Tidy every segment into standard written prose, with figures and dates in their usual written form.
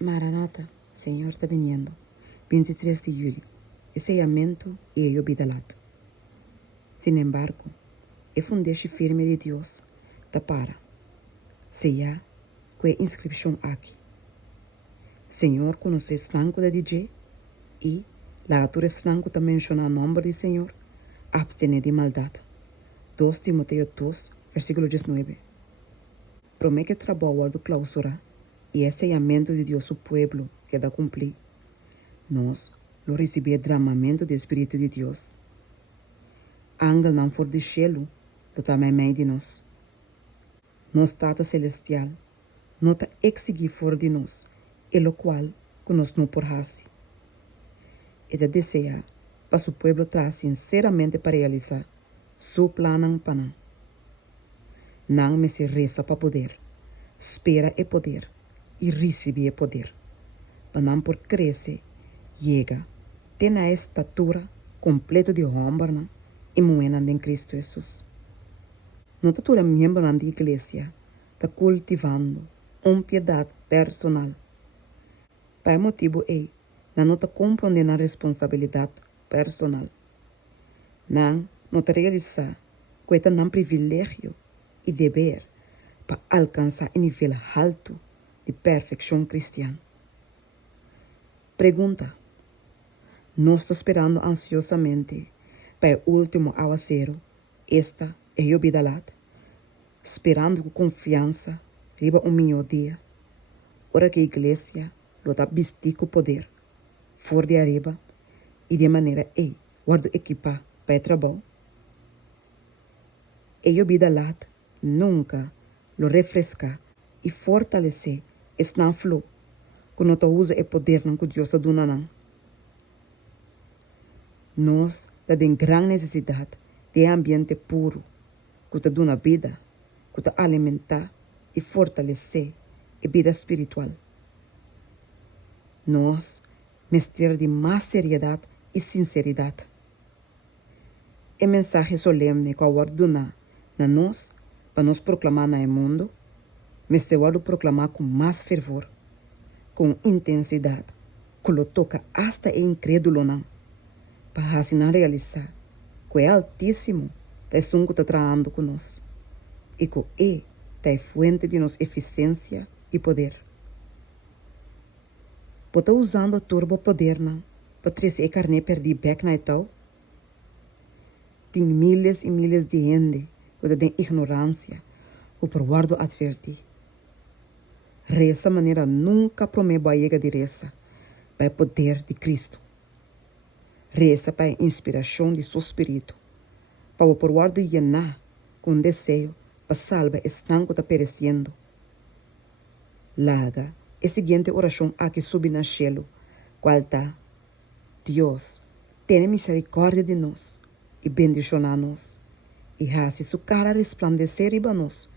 Maranata, Senhor está viniendo. 23 de julho. Ensinamento e obediência. Sin embargo, o fundeste firme de Deus está para. Seja com a inscrição aqui. Senhor conhece o slanco de DJ e a altura slanco está menciona o nome do Senhor, abstene de maldade. 2 Timoteo 2, versículo 19. Promete que trabalho do clausura e é sellamento de Deus o pueblo que dá cumprir. Nós lo recebemos derramamento do Espírito de Deus. Ángel não for do cielo, lo também meio de nós. Nós Tata Celestial, não está exigir fora de nós, e lo qual que nós não porrasse. Ele deseja para o pueblo traz sinceramente para realizar seu plano para nós. Não me se resta para poder, espera e poder, e recebe e poder. Para não por crescer, chega, tem a estatura completa de homem e mulher em Cristo Jesus. Não está membro da igreja, está cultivando uma piedade personal. Para motivo é, não está compreendendo a responsabilidade personal. Não está realizando que é um privilégio e dever para alcançar um nível alto de perfeição cristã. Pergunta: nós estamos esperando ansiosamente para o último aguaceiro, esta é a obediência, esperando com confiança, riba dia, ora que a igreja lo está vestir com poder, fora de arriba, e de maneira guardo equipar para o trabalho. A obediência nunca lo refresca e fortalece esse não flow, quando não usa o poder que Deus está dando. Nós temos grande necessidade de ambiente puro, que está dando vida, que está alimentar e fortalecer a vida espiritual. Nós mestre de mais seriedade e sinceridade. A mensagem solene que eu dou na nós, para nos proclamar no mundo, mas eu proclamar com mais fervor, com intensidade, que lo toca hasta o incrédulo não, para assim realizar que é altíssimo, que está trabalhando conosco, e que é a fonte de nossa eficiência e poder. Pode usando o turbo poder não, para trazer a carne perdida back na tal. Tem milhares e milhares de gente que tem ignorância, o por guardo advertir. Reza maneira nunca promete a chega de reza, para o poder de Cristo. Reza para a inspiração de seu Espírito, para o por guardo llenar com desejo para salvar o estanco que está perecendo. Laga a seguinte oração aqui sobe no cielo, qual está: Deus, tenha misericórdia de nós e bendicionar-nos, e hace sua cara resplandecer riba nós,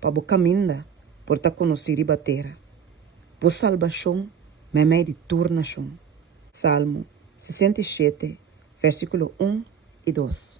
para o caminho por ta conhecer riba terra. Por salvação, memé de turnação. Salmo 67, versículo 1 e 2.